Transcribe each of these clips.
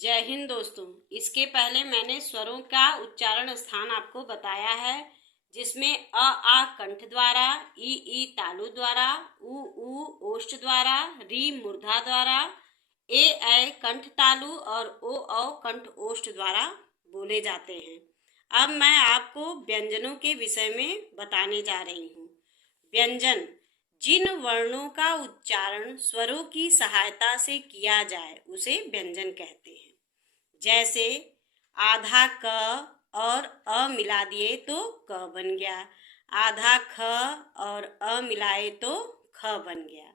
जय हिंद दोस्तों। इसके पहले मैंने स्वरों का उच्चारण स्थान आपको बताया है, जिसमें अ आ कंठ द्वारा, ई तालु द्वारा, उ ओष्ठ द्वारा, री मूर्धा द्वारा, ऐ कंठ तालु और ओ औ कंठ ओष्ठ द्वारा बोले जाते हैं। अब मैं आपको व्यंजनों के विषय में बताने जा रही हूँ। व्यंजन जिन वर्णों का उच्चारण स्वरों की सहायता से किया जाए उसे व्यंजन कहते हैं। जैसे आधा क और अ मिला दिए तो क बन गया, आधा ख और अ मिलाए तो ख बन गया।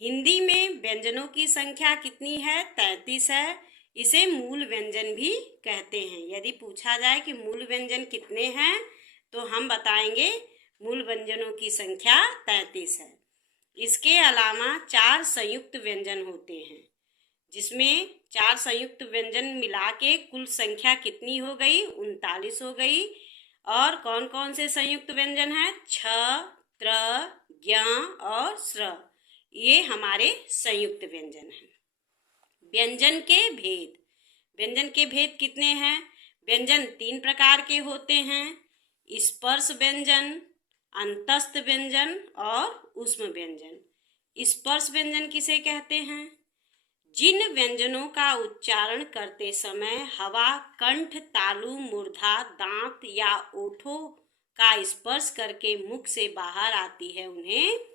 हिंदी में व्यंजनों की संख्या कितनी है? 33 है। इसे मूल व्यंजन भी कहते हैं। यदि पूछा जाए कि मूल व्यंजन कितने हैं तो हम बताएंगे मूल व्यंजनों की संख्या 33 है। इसके अलावा 4 संयुक्त व्यंजन होते हैं, जिसमें 4 संयुक्त व्यंजन मिला के कुल संख्या कितनी हो गई? 39 हो गई। और कौन कौन से संयुक्त व्यंजन हैं? छ, त्र, ज्ञ और स्र। ये हमारे संयुक्त व्यंजन हैं। व्यंजन के भेद। व्यंजन के भेद कितने हैं? व्यंजन 3 प्रकार के होते हैं: स्पर्श व्यंजन, अंतस्थ व्यंजन और ऊष्म व्यंजन। स्पर्श व्यंजन किसे कहते हैं? जिन व्यंजनों का उच्चारण करते समय हवा कंठ, तालु, मूर्धा, दांत या ओठों का स्पर्श करके मुख से बाहर आती है, उन्हें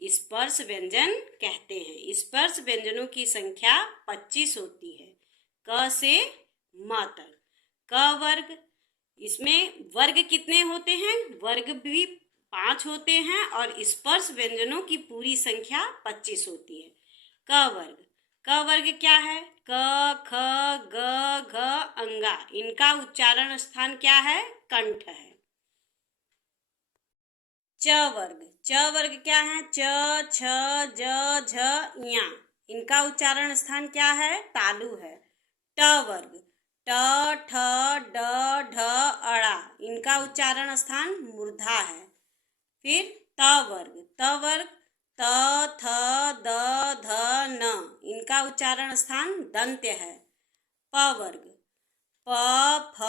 स्पर्श व्यंजन कहते हैं। स्पर्श व्यंजनों की संख्या 25 होती है, क से म तक। क वर्ग, इसमें वर्ग कितने होते हैं? वर्ग भी 5 होते हैं और स्पर्श व्यंजनों की पूरी संख्या 25 होती है। क वर्ग, क वर्ग क्या है? क, ख, ग, घ, अंगा। इनका उच्चारण स्थान क्या है? कंठ है। च वर्ग, च वर्ग क्या है? च, छ, ज, झ, ञ। इनका उच्चारण स्थान क्या है? तालु है। ट वर्ग, ट, ठ, ड, ढ, अड़ा। इनका उच्चारण स्थान मूर्धा है। फिर त वर्ग, त वर्ग त, थ, द, ध, न। इनका उच्चारण स्थान दंत्य है। प वर्ग, प, फ,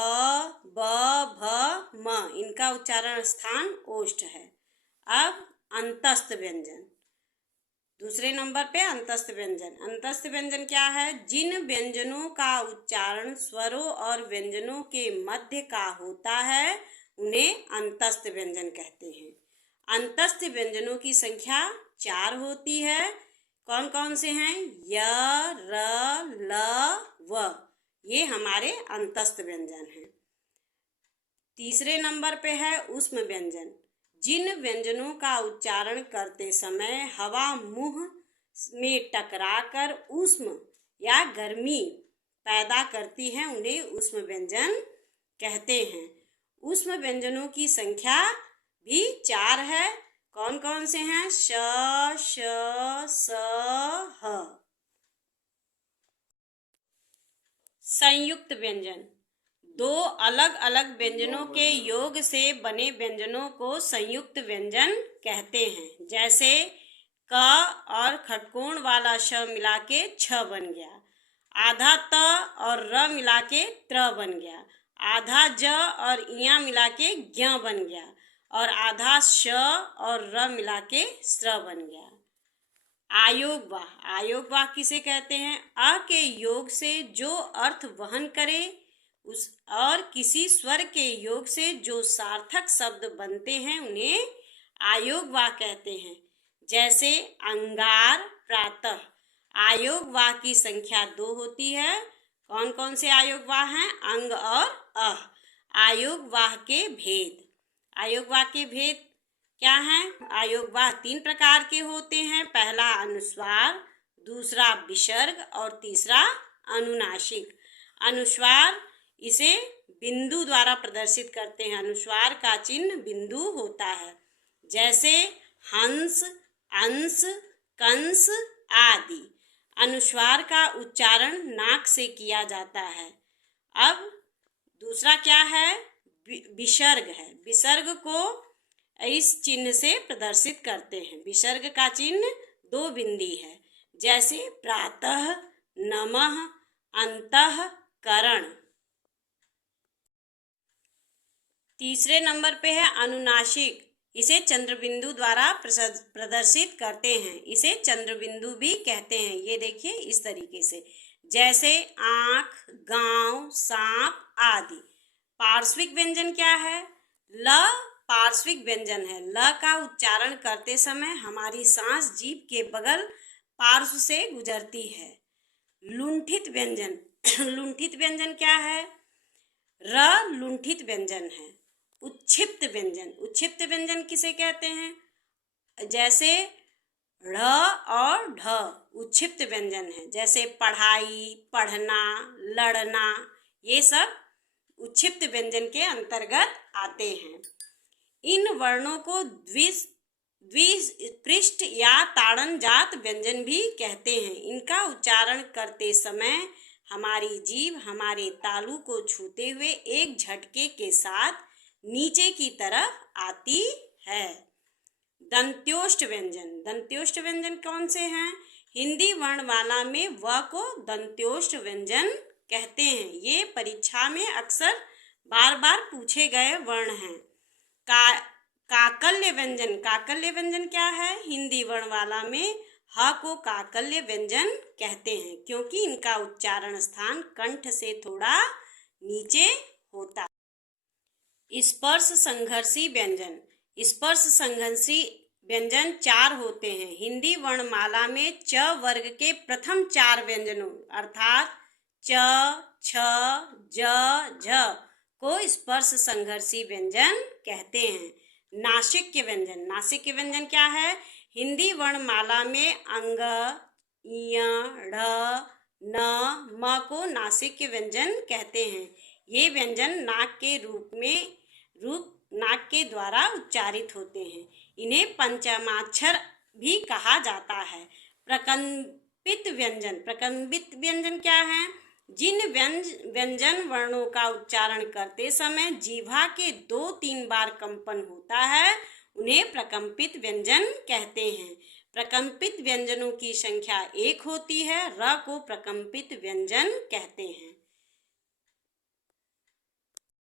ब, भ, म। इनका उच्चारण स्थान ओष्ठ है। अब अंतस्थ व्यंजन। दूसरे नंबर पे अंतस्थ व्यंजन। अंतस्थ व्यंजन क्या है? जिन व्यंजनों का उच्चारण स्वरों और व्यंजनों के मध्य का होता है उन्हें अंतस्थ व्यंजन कहते हैं। अंतस्थ व्यंजनों की संख्या 4 होती है। कौन कौन से हैं? य, र, ल, व। ये हमारे अंतस्थ व्यंजन हैं। तीसरे नंबर पे है ऊष्म व्यंजन। जिन व्यंजनों का उच्चारण करते समय हवा मुंह में टकराकर ऊष्म या गर्मी पैदा करती है, उन्हें ऊष्म व्यंजन कहते हैं। ऊष्म व्यंजनों की संख्या भी 4 है। कौन कौन से हैं? श, श, स, ह। संयुक्त व्यंजन। 2 अलग अलग व्यंजनों के योग से बने व्यंजनों को संयुक्त व्यंजन कहते हैं। जैसे क और खटकोण वाला श मिला के छ बन गया, आधा त और र मिला के त्र बन गया, आधा ज और इया मिला के ज्ञ बन गया और आधा श और र मिला के स्र बन गया। आयोग वाह। आयोग वाह किसे कहते हैं? अ के योग से जो अर्थ वहन करे उस और किसी स्वर के योग से जो सार्थक शब्द बनते हैं उन्हें आयोग वाह कहते हैं। जैसे अंगार, प्रातः। आयोग वाह की संख्या 2 होती है। कौन कौन से आयोग वाह हैं? अंग और अह। आयोग वाह के भेद। आयोग वाह के भेद क्या हैं? आयोग वाह 3 प्रकार के होते हैं। पहला अनुस्वार, दूसरा विसर्ग और तीसरा अनुनासिक। अनुस्वार इसे बिंदु द्वारा प्रदर्शित करते हैं। अनुस्वार का चिन्ह बिंदु होता है। जैसे हंस, अंश, कंस आदि। अनुस्वार का उच्चारण नाक से किया जाता है। अब दूसरा क्या है? विसर्ग है। विसर्ग को इस चिन्ह से प्रदर्शित करते हैं। विसर्ग का चिन्ह 2 बिंदी है। जैसे प्रातः, नमः, अंतःकरण। तीसरे नंबर पे है अनुनासिक। इसे चंद्रबिंदु द्वारा प्रदर्शित करते हैं। इसे चंद्रबिंदु भी कहते हैं। ये देखिए इस तरीके से, जैसे आँख, गांव, सांप आदि। पार्श्विक व्यंजन क्या है? ल पार्श्विक व्यंजन है। ल का उच्चारण करते समय हमारी सांस जीभ के बगल पार्श्व से गुजरती है। लुंठित व्यंजन लुंठित व्यंजन क्या है? र लुंठित व्यंजन है। उच्छिप्त व्यंजन, उच्छिप्त व्यंजन किसे कहते हैं? जैसे ढ़ और ढ उच्छिप्त व्यंजन है। जैसे पढ़ाई, पढ़ना, लड़ना, ये सब उच्छिप्त व्यंजन के अंतर्गत आते हैं। इन वर्णों को द्विपृष्ठ या ताड़न जात व्यंजन भी कहते हैं। इनका उच्चारण करते समय हमारी जीभ हमारे तालु को छूते हुए एक झटके के साथ नीचे की तरफ आती है। दंत्योष्ठ व्यंजन, दंत्योष्ठ व्यंजन कौन से हैं? हिंदी वर्णमाला में व को दंत्योष्ठ व्यंजन कहते हैं। ये परीक्षा में अक्सर बार बार पूछे गए वर्ण हैं। काकल्य व्यंजन, काकल्य व्यंजन क्या है? हिंदी वर्णमाला में ह को काकल्य व्यंजन कहते हैं, क्योंकि इनका उच्चारण स्थान कंठ से थोड़ा नीचे होता है। स्पर्श संघर्षी व्यंजन, स्पर्श संघर्षी व्यंजन 4 होते हैं। हिंदी वर्णमाला में च वर्ग के प्रथम 4 व्यंजनों अर्थात च, छ, ज, झ को स्पर्श संघर्षी व्यंजन कहते हैं। नासिक्य व्यंजन, नासिक्य व्यंजन क्या है? हिंदी वर्णमाला में अंग, य, ढ़, न, म को नासिक्य व्यंजन कहते हैं। ये व्यंजन नाक के द्वारा उच्चारित होते हैं। इन्हें पंचमाक्षर भी कहा जाता है। प्रकंपित व्यंजन, प्रकंपित व्यंजन क्या है? जिन व्यंजन वर्णों का उच्चारण करते समय जीभा के 2-3 बार कंपन होता है, उन्हें प्रकंपित व्यंजन कहते हैं। प्रकंपित व्यंजनों की संख्या 1 होती है। र को प्रकंपित व्यंजन कहते हैं।